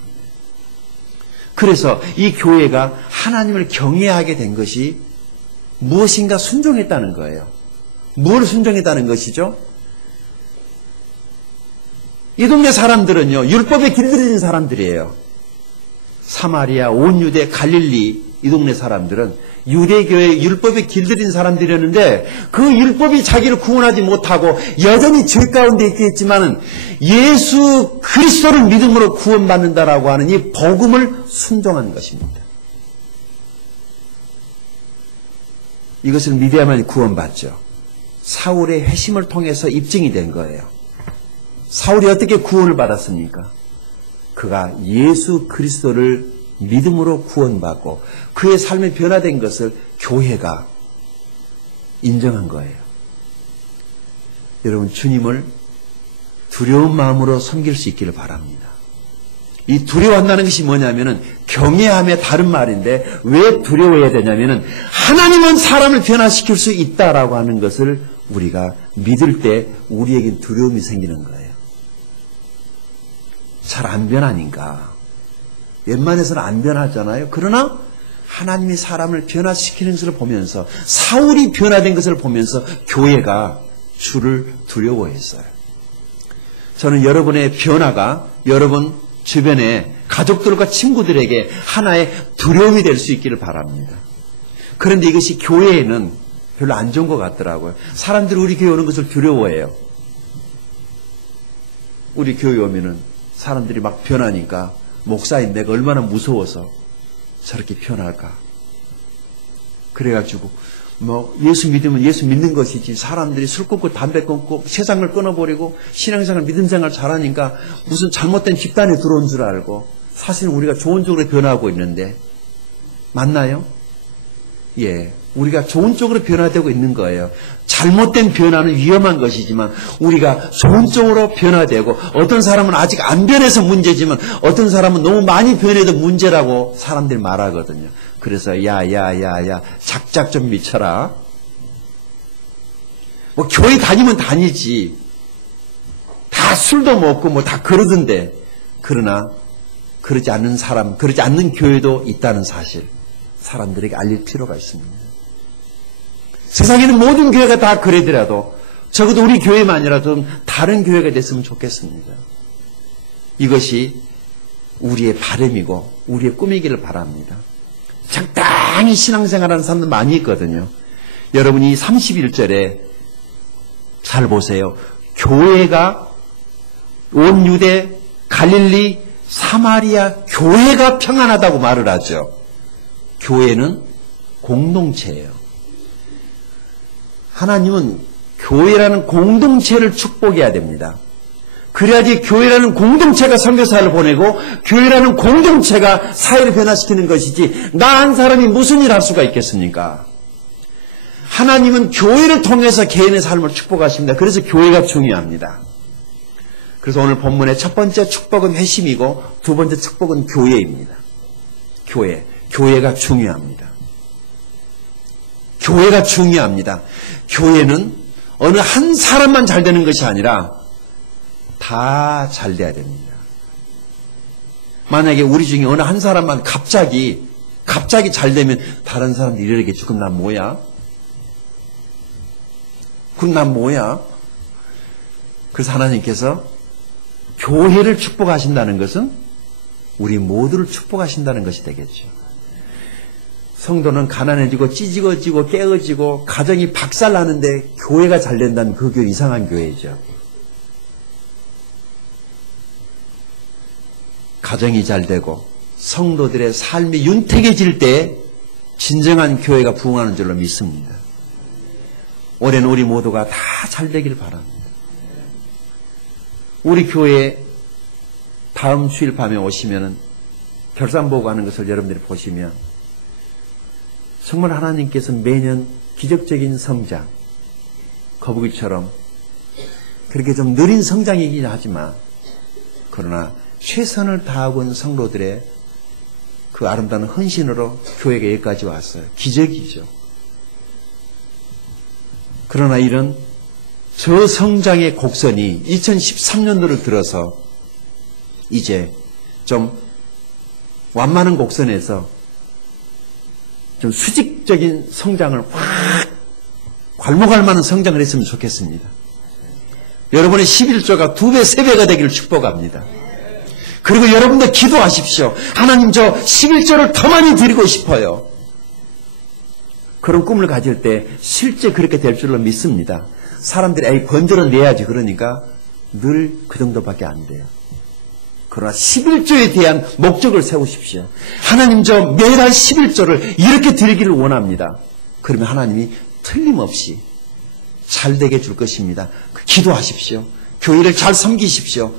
그래서 이 교회가 하나님을 경외하게 된 것이 무엇인가 순종했다는 거예요. 뭘 순종했다는 것이죠? 이 동네 사람들은요, 율법에 길들여진 사람들이에요. 사마리아, 온 유대, 갈릴리 이 동네 사람들은 유대교의 율법에 길들인 사람들이었는데 그 율법이 자기를 구원하지 못하고 여전히 죄 가운데 있겠지만 예수 그리스도를 믿음으로 구원받는다라고 하는 이 복음을 순종한 것입니다. 이것을 믿어야만 구원받죠. 사울의 회심을 통해서 입증이 된 거예요. 사울이 어떻게 구원을 받았습니까? 그가 예수 그리스도를 믿음으로 구원받고 그의 삶이 변화된 것을 교회가 인정한 거예요. 여러분, 주님을 두려운 마음으로 섬길 수 있기를 바랍니다. 이 두려워한다는 것이 뭐냐면은 경외함의 다른 말인데 왜 두려워해야 되냐면은 하나님은 사람을 변화시킬 수 있다라고 하는 것을 우리가 믿을 때 우리에겐 두려움이 생기는 거예요. 잘 안 변하니까. 웬만해서는 안 변하잖아요. 그러나 하나님이 사람을 변화시키는 것을 보면서 사울이 변화된 것을 보면서 교회가 주를 두려워했어요. 저는 여러분의 변화가 여러분 주변에 가족들과 친구들에게 하나의 두려움이 될 수 있기를 바랍니다. 그런데 이것이 교회에는 별로 안 좋은 것 같더라고요. 사람들이 우리 교회 오는 것을 두려워해요. 우리 교회 오면은 사람들이 막 변하니까 목사인 내가 얼마나 무서워서 저렇게 변할까. 그래가지고 뭐 예수 믿으면 예수 믿는 것이지, 사람들이 술 끊고 담배 끊고 세상을 끊어버리고 신앙생활 믿음생활 잘하니까 무슨 잘못된 집단에 들어온 줄 알고, 사실은 우리가 좋은 쪽으로 변하고 있는데 맞나요? 예, 우리가 좋은 쪽으로 변화되고 있는 거예요. 잘못된 변화는 위험한 것이지만 우리가 좋은 쪽으로 변화되고, 어떤 사람은 아직 안 변해서 문제지만 어떤 사람은 너무 많이 변해도 문제라고 사람들이 말하거든요. 그래서 야야야야 작작 좀 미쳐라. 뭐 교회 다니면 다니지, 다 술도 먹고 뭐 다 그러던데, 그러나 그러지 않는 사람, 그러지 않는 교회도 있다는 사실 사람들에게 알릴 필요가 있습니다. 세상에는 모든 교회가 다 그러더라도 적어도 우리 교회만이라도 다른 교회가 됐으면 좋겠습니다. 이것이 우리의 바람이고 우리의 꿈이기를 바랍니다. 적당히 신앙생활하는 사람들 많이 있거든요. 여러분이 31절에 잘 보세요. 교회가 온 유대, 갈릴리, 사마리아 교회가 평안하다고 말을 하죠. 교회는 공동체예요. 하나님은 교회라는 공동체를 축복해야 됩니다. 그래야지 교회라는 공동체가 선교사를 보내고 교회라는 공동체가 사회를 변화시키는 것이지, 나 한 사람이 무슨 일 할 수가 있겠습니까? 하나님은 교회를 통해서 개인의 삶을 축복하십니다. 그래서 교회가 중요합니다. 그래서 오늘 본문의 첫 번째 축복은 회심이고 두 번째 축복은 교회입니다. 교회가 중요합니다. 교회가 중요합니다. 교회는 어느 한 사람만 잘 되는 것이 아니라 다 잘 돼야 됩니다. 만약에 우리 중에 어느 한 사람만 갑자기 잘 되면 다른 사람들이 이러겠죠. 그럼 난 뭐야? 그래서 하나님께서 교회를 축복하신다는 것은 우리 모두를 축복하신다는 것이 되겠죠. 성도는 가난해지고 찢어지고 깨어지고 가정이 박살나는데 교회가 잘 된다면 그 교회 이상한 교회죠. 가정이 잘 되고 성도들의 삶이 윤택해질 때 진정한 교회가 부흥하는 줄로 믿습니다. 올해는 우리 모두가 다 잘 되기를 바랍니다. 우리 교회에 다음 주일 밤에 오시면은 결산 보고하는 것을 여러분들이 보시면 정말 하나님께서 매년 기적적인 성장, 거북이처럼 그렇게 좀 느린 성장이긴 하지만 그러나 최선을 다하고 온 성도들의 그 아름다운 헌신으로 교회가 여기까지 왔어요. 기적이죠. 그러나 이런 저성장의 곡선이 2013년도를 들어서 이제 좀 완만한 곡선에서 좀 수직적인 성장을 확 괄목할 만한 성장을 했으면 좋겠습니다. 여러분의 11조가 2배, 3배가 되기를 축복합니다. 그리고 여러분들 기도하십시오. 하나님, 저 11조를 더 많이 드리고 싶어요. 그런 꿈을 가질 때 실제 그렇게 될 줄로 믿습니다. 사람들이 에이 번들어내야지 그러니까 늘 그 정도밖에 안 돼요. 그러나 11조에 대한 목적을 세우십시오. 하나님, 저 매달 11조를 이렇게 드리기를 원합니다. 그러면 하나님이 틀림없이 잘 되게 줄 것입니다. 기도하십시오. 교회를 잘 섬기십시오.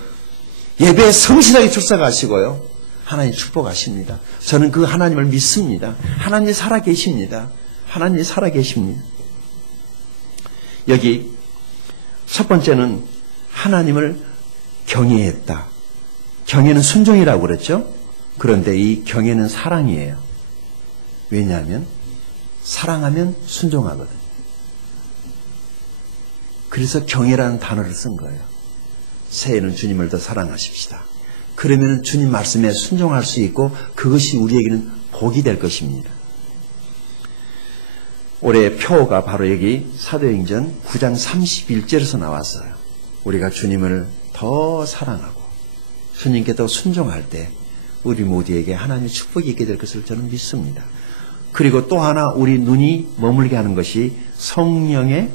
예배에 성실하게 출석하시고요. 하나님 축복하십니다. 저는 그 하나님을 믿습니다. 하나님이 살아계십니다. 하나님이 살아계십니다. 여기 첫 번째는 하나님을 경외했다. 경외는 순종이라고 그랬죠. 그런데 이 경외는 사랑이에요. 왜냐하면 사랑하면 순종하거든요. 그래서 경외라는 단어를 쓴 거예요. 새해는 주님을 더 사랑하십시다. 그러면 주님 말씀에 순종할 수 있고 그것이 우리에게는 복이 될 것입니다. 올해 표가 바로 여기 사도행전 9장 31절에서 나왔어요. 우리가 주님을 더 사랑하고 주님께 더 순종할 때 우리 모두에게 하나님의 축복이 있게 될 것을 저는 믿습니다. 그리고 또 하나 우리 눈이 머물게 하는 것이 성령의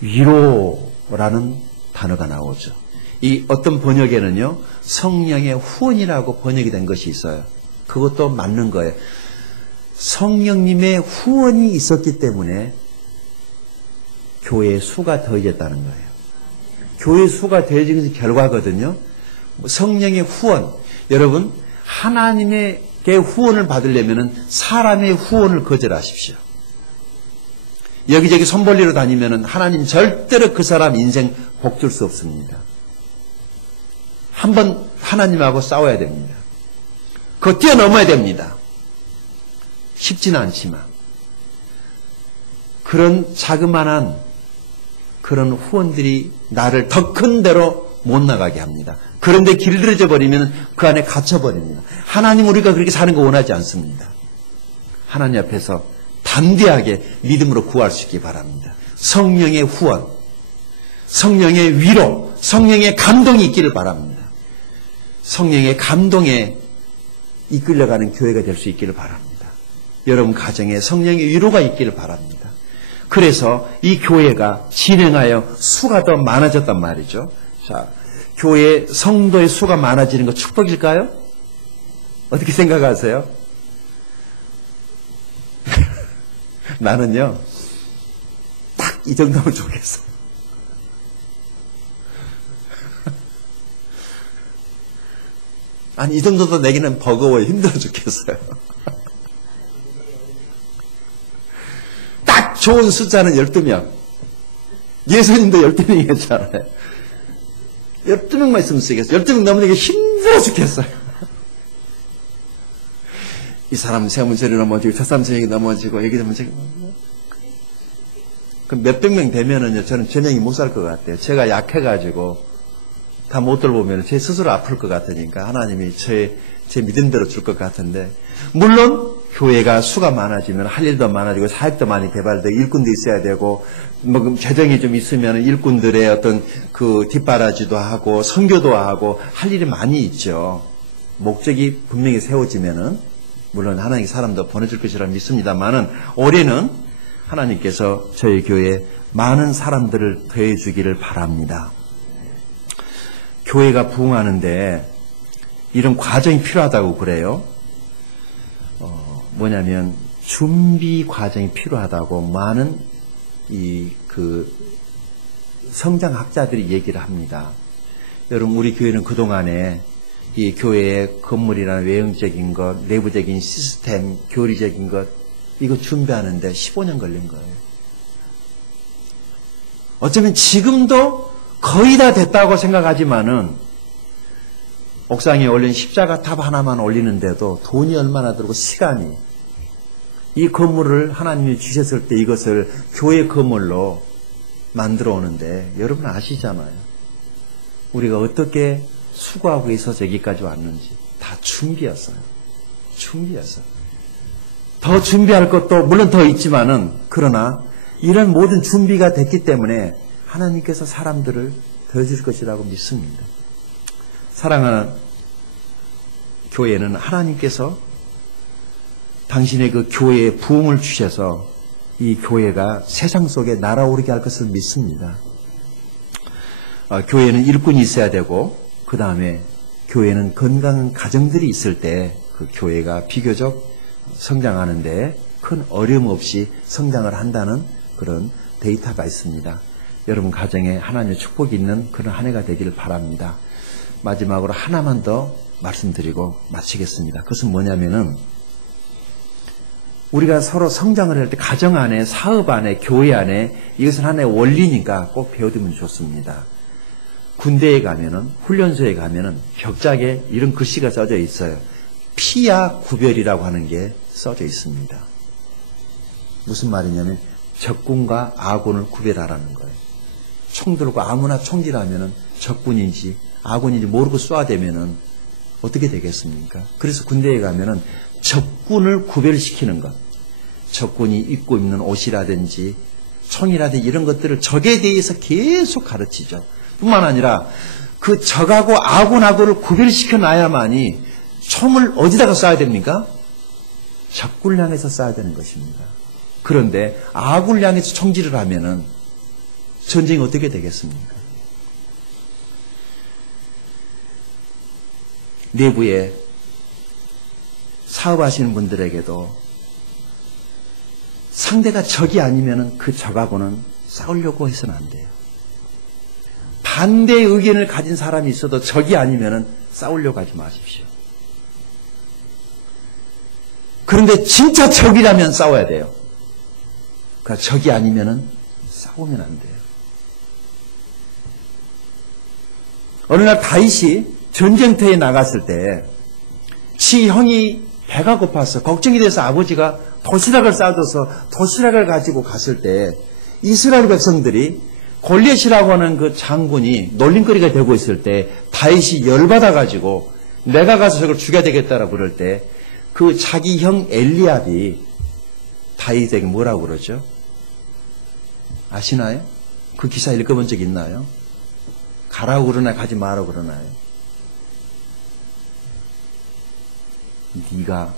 위로라는 단어가 나오죠. 이 어떤 번역에는요, 성령의 후원이라고 번역이 된 것이 있어요. 그것도 맞는 거예요. 성령님의 후원이 있었기 때문에 교회의 수가 더해졌다는 거예요. 교회의 수가 더해진 것이 결과거든요. 성령의 후원. 여러분, 하나님의 후원을 받으려면 사람의 후원을 거절하십시오. 여기저기 손 벌리러 다니면 하나님 절대로 그 사람 인생 복 줄 수 없습니다. 한번 하나님하고 싸워야 됩니다. 그거 뛰어넘어야 됩니다. 쉽지는 않지만 그런 자그마한 그런 후원들이 나를 더 큰 데로 못 나가게 합니다. 그런데 길들여져 버리면 그 안에 갇혀버립니다. 하나님 우리가 그렇게 사는 거 원하지 않습니다. 하나님 앞에서 담대하게 믿음으로 구할 수 있기 바랍니다. 성령의 후원, 성령의 위로, 성령의 감동이 있기를 바랍니다. 성령의 감동에 이끌려가는 교회가 될 수 있기를 바랍니다. 여러분 가정에 성령의 위로가 있기를 바랍니다. 그래서 이 교회가 진행하여 수가 더 많아졌단 말이죠. 자, 교회 성도의 수가 많아지는 거 축복일까요? 어떻게 생각하세요? 나는요, 딱 이 정도면 좋겠어. 아니, 이 정도도 내기는 버거워요. 힘들어 죽겠어요. 딱 좋은 숫자는 12명. 예수님도 12명이 했잖아요. 12명만 있으면 쓰겠어요. 12명 넘는 게 힘들어 죽겠어요. 이 사람 세 문제를 넘어지고, 저 사람 세 명이 넘어지고, 얘기 되면 제가, 그럼 몇백 명 되면은요, 저는 전형이 못 살 것 같아요. 제가 약해가지고, 다 못 돌보면 제 스스로 아플 것 같으니까 하나님이 제 믿음대로 줄 것 같은데, 물론 교회가 수가 많아지면 할 일도 많아지고 사역도 많이 개발되고 일꾼도 있어야 되고 뭐 재정이 좀 있으면 일꾼들의 어떤 그 뒷바라지도 하고 선교도 하고 할 일이 많이 있죠. 목적이 분명히 세워지면은 물론 하나님 사람도 보내줄 것이라 믿습니다만은 올해는 하나님께서 저희 교회에 많은 사람들을 더해 주기를 바랍니다. 교회가 부흥하는데 이런 과정이 필요하다고 그래요. 뭐냐면 준비 과정이 필요하다고 많은 성장학자들이 얘기를 합니다. 여러분 우리 교회는 그동안에 이 교회의 건물이나 외형적인 것, 내부적인 시스템, 교리적인 것 이거 준비하는데 15년 걸린 거예요. 어쩌면 지금도 거의 다 됐다고 생각하지만은 옥상에 올린 십자가 탑 하나만 올리는데도 돈이 얼마나 들고 시간이 이 건물을 하나님이 주셨을 때 이것을 교회 건물로 만들어 오는데 여러분 아시잖아요. 우리가 어떻게 수고하고 있어서 여기까지 왔는지 다 준비였어요. 준비였어요. 더 준비할 것도 물론 더 있지만은 그러나 이런 모든 준비가 됐기 때문에 하나님께서 사람들을 더 줄 것이라고 믿습니다. 사랑하는 교회는 하나님께서 당신의 그 교회에 부흥을 주셔서 이 교회가 세상 속에 날아오르게 할 것을 믿습니다. 교회는 일꾼이 있어야 되고 그 다음에 교회는 건강한 가정들이 있을 때 그 교회가 비교적 성장하는데 큰 어려움 없이 성장을 한다는 그런 데이터가 있습니다. 여러분 가정에 하나님의 축복이 있는 그런 한 해가 되기를 바랍니다. 마지막으로 하나만 더 말씀드리고 마치겠습니다. 그것은 뭐냐면은 우리가 서로 성장을 할 때 가정 안에, 사업 안에, 교회 안에 이것은 하나의 원리니까 꼭 배워두면 좋습니다. 군대에 가면은, 훈련소에 가면은 벽장에 이런 글씨가 써져 있어요. 피야 구별이라고 하는 게 써져 있습니다. 무슨 말이냐면 적군과 아군을 구별하라는 거예요. 총 들고 아무나 총질하면은 적군인지 아군인지 모르고 쏴대면은 어떻게 되겠습니까? 그래서 군대에 가면은 적군을 구별시키는 것, 적군이 입고 있는 옷이라든지 총이라든지 이런 것들을 적에 대해서 계속 가르치죠. 뿐만 아니라 그 적하고 아군하고를 구별시켜 놔야만이 총을 어디다가 쏴야 됩니까? 적군을 향해서 싸워야 되는 것입니다. 그런데 악을 향해서 총질을 하면은 전쟁이 어떻게 되겠습니까? 내부에 사업하시는 분들에게도 상대가 적이 아니면은 그 적하고는 싸우려고 해서는 안 돼요. 반대의 의견을 가진 사람이 있어도 적이 아니면은 싸우려고 하지 마십시오. 그런데 진짜 적이라면 싸워야 돼요. 그러니까 적이 아니면은 싸우면 안 돼요. 어느 날 다윗이 전쟁터에 나갔을 때 지 형이 배가 고파서 걱정이 돼서 아버지가 도시락을 싸줘서 도시락을 가지고 갔을 때 이스라엘 백성들이 골리앗이라고 하는 그 장군이 놀림거리가 되고 있을 때 다윗이 열받아가지고 내가 가서 저걸 죽여야 되겠다라고 그럴 때 그 자기 형 엘리압이 다윗에게 뭐라고 그러죠? 아시나요? 그 기사 읽어본 적 있나요? 가라고 그러나요? 가지 마라고 그러나요? 네가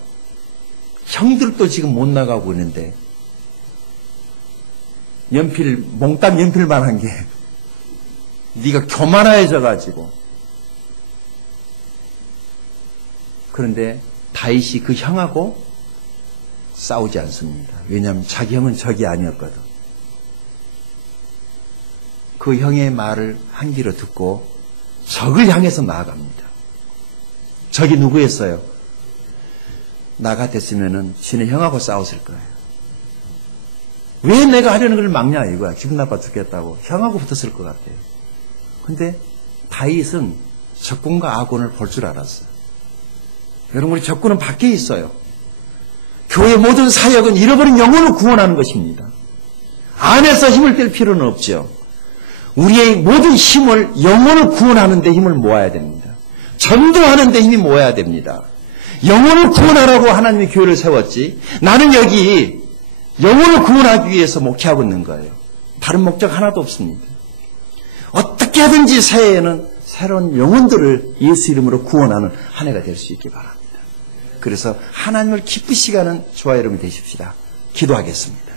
형들도 지금 못 나가고 있는데 몽땅 연필만 한 게 네가 교만해져 가지고 그런데 다윗이 그 형하고 싸우지 않습니다. 왜냐하면 자기 형은 적이 아니었거든. 그 형의 말을 한 귀로 듣고 적을 향해서 나아갑니다. 적이 누구였어요? 나 같았으면은 지네 형하고 싸웠을 거예요. 왜 내가 하려는 걸 막냐 이거야. 기분 나빠 죽겠다고. 형하고 붙었을 것 같아요. 근데 다윗은 적군과 악군을 볼 줄 알았어요. 여러분 우리 적군은 밖에 있어요. 교회 모든 사역은 잃어버린 영혼을 구원하는 것입니다. 안에서 힘을 뺄 필요는 없죠. 우리의 모든 힘을 영혼을 구원하는 데 힘을 모아야 됩니다. 전도하는 데 힘이 모아야 됩니다. 영혼을 구원하라고 하나님이 교회를 세웠지 나는 여기 영혼을 구원하기 위해서 목회하고 있는 거예요. 다른 목적 하나도 없습니다. 어떻게 하든지 새해에는 새로운 영혼들을 예수 이름으로 구원하는 한 해가 될 수 있기 바랍니다. 그래서 하나님을 기쁘시게 하는 저와 여러분이 되십시다. 기도하겠습니다.